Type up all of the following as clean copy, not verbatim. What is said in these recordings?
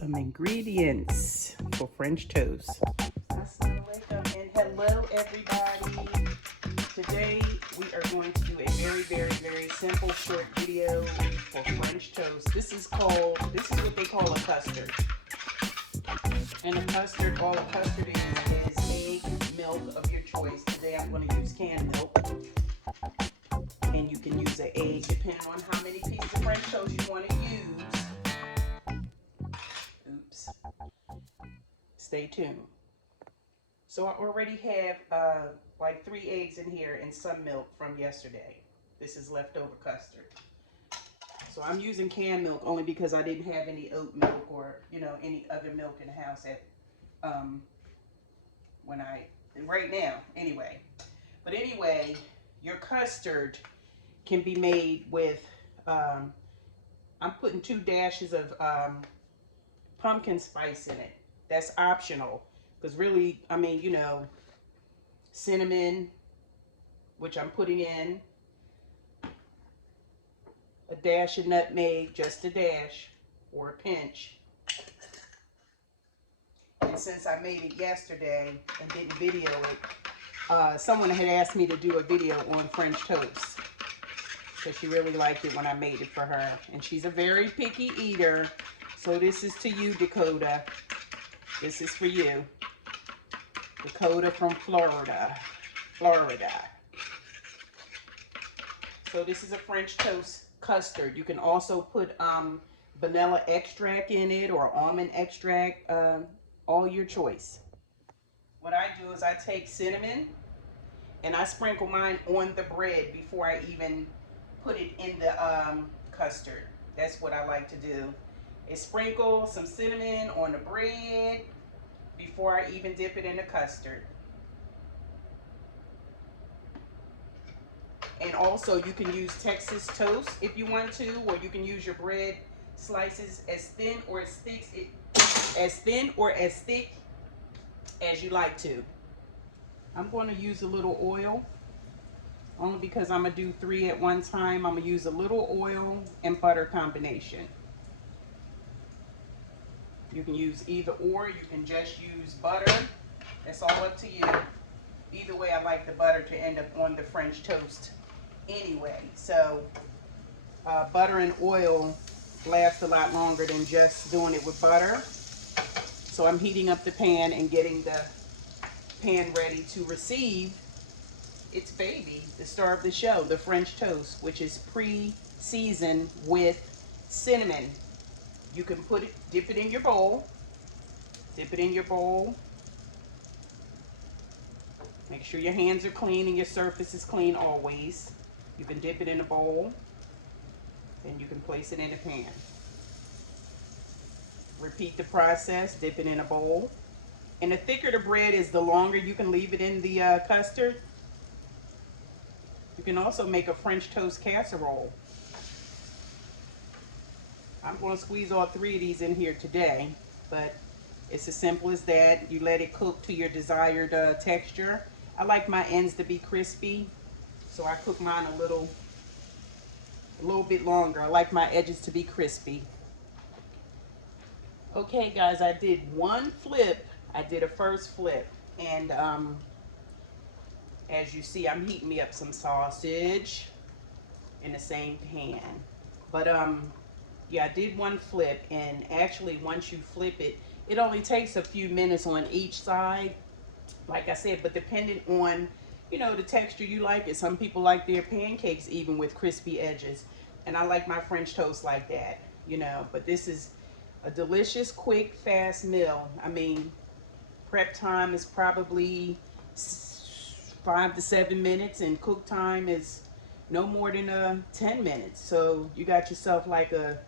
Some ingredients for French toast. Assalamu alaikum and hello everybody. Today we are going to do a very simple short video for French toast. This is what they call a custard. And all a custard is egg, milk of your choice. Today I'm going to use canned milk. And you can use an egg depending on how many pieces of French toast you want to use. Oops. Stay tuned. So I already have like 3 eggs in here and some milk from yesterday. This is leftover custard. So I'm using canned milk only because I didn't have any oat milk or any other milk in the house at right now anyway. But anyway, your custard can be made with I'm putting 2 dashes of pumpkin spice in it. That's optional because really, I mean, cinnamon, which I'm putting in, a dash of nutmeg, just a dash or a pinch. And since I made it yesterday and didn't video it, someone had asked me to do a video on French toast because she really liked it when I made it for her. And she's a very picky eater. So this is to you, Dakota. This is for you. Dakota from Florida. So this is a French toast custard. You can also put vanilla extract in it or almond extract, all your choice. What I do is I take cinnamon and I sprinkle mine on the bread before I even put it in the custard. That's what I like to do. Is sprinkle some cinnamon on the bread before I even dip it in the custard. And also you can use Texas toast if you want to, or you can use your bread slices as thin or as thick as you like to. I'm going to use a little oil only because I'm going to do 3 at one time. I'm going to use a little oil and butter combination. You can use either or. You can just use butter. It's all up to you. Either way, I like the butter to end up on the French toast anyway. So butter and oil last a lot longer than just doing it with butter. So I'm heating up the pan and getting the pan ready to receive its baby, the star of the show, the French toast, which is pre-seasoned with cinnamon. You can dip it in your bowl. Dip it in your bowl. Make sure your hands are clean and your surface is clean always. You can dip it in a bowl. Then you can place it in a pan. Repeat the process. Dip it in a bowl. And the thicker the bread is, the longer you can leave it in the custard. You can also make a French toast casserole. I'm going to squeeze all 3 of these in here today, but it's as simple as that. You let it cook to your desired texture. I like my ends to be crispy, so I cook mine a little bit longer. I like my edges to be crispy. Okay, guys, I did one flip. I did a first flip, and as you see, I'm heating me up some sausage in the same pan. But yeah, I did one flip, and actually once you flip it, it only takes a few minutes on each side, like I said, but depending on the texture you like it. Some people like their pancakes even with crispy edges, and I like my French toast like that, but this is a delicious, quick, fast meal. I mean, prep time is probably 5 to 7 minutes, and cook time is no more than 10 minutes. So you got yourself like a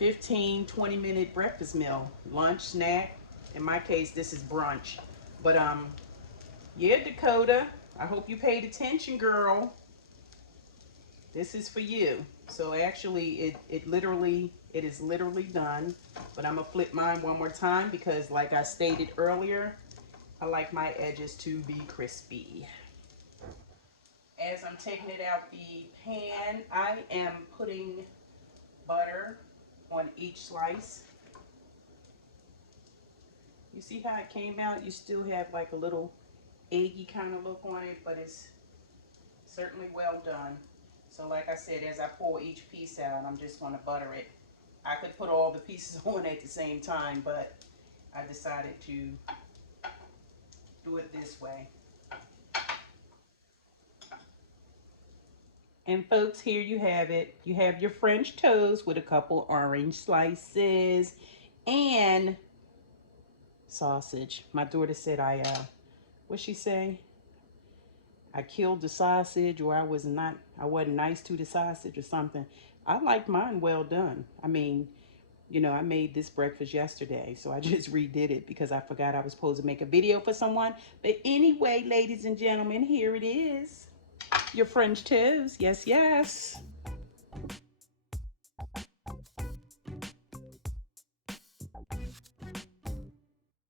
15-20 minute breakfast meal, lunch, snack. In my case, this is brunch. But yeah, Dakota, I hope you paid attention, girl. This is for you. So actually it is literally done. But I'm gonna flip mine one more time because, like I stated earlier, I like my edges to be crispy. As I'm taking it out the pan, I am putting butter on each slice. You see how it came out? You still have like a little eggy kind of look on it, but it's certainly well done. So like I said, as I pull each piece out, I'm just going to butter it. I could put all the pieces on at the same time, but I decided to do it this way. And folks, here you have it. You have your French toast with a couple orange slices and sausage. My daughter said what'd she say? I killed the sausage, or I wasn't nice to the sausage or something. I like mine well done. I mean, you know, I made this breakfast yesterday, so I just redid it because I forgot I was supposed to make a video for someone. But anyway, ladies and gentlemen, here it is. Your French toast. Yes, yes.